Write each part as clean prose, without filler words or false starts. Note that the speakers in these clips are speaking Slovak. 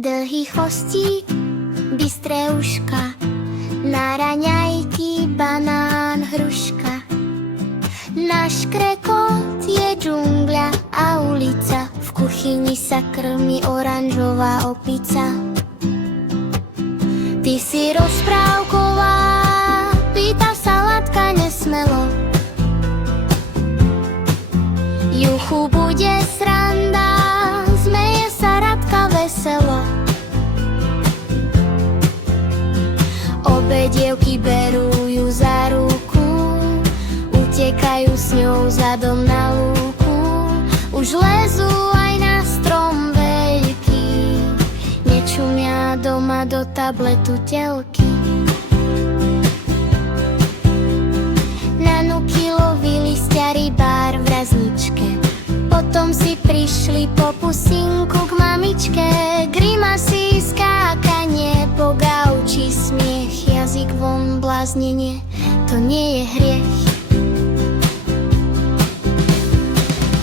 Dlhý chvostík, bystré uška, na raňajky banán, hruška. Náš krekot je džungľa a ulica, v kuchyni sa krmi oranžová opica. Ty si rozprávková, pýta sa Latka nesmelo. Juchu, bude sranda, smeje sa Radka veselo. Obe dievky berú ju za ruku, utekajú s ňou zadom na lúku. Už lezú aj na strom veľký, nečumia doma do tabletu telky. Nanúky lovili bar v razničke, potom si prišli po pusinku k mamičke. Grimasy, skákanie po gauči, smiech, jazyk von, bláznenie, to nie je hriech.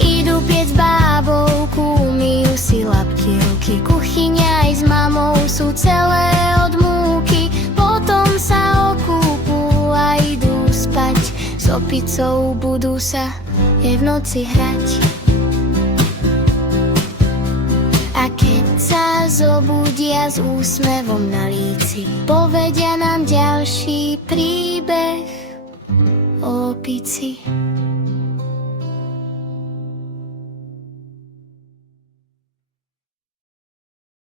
Idú piec bábovku, myjú si labky, ruky, kuchyňa aj s mamou sú celé od múky. Potom sa okúpu a idú spať, s opicou budú sa jej v noci hrať. A keď sa zobudia s úsmevom na líci, povedia nám ďalší príbeh o opici.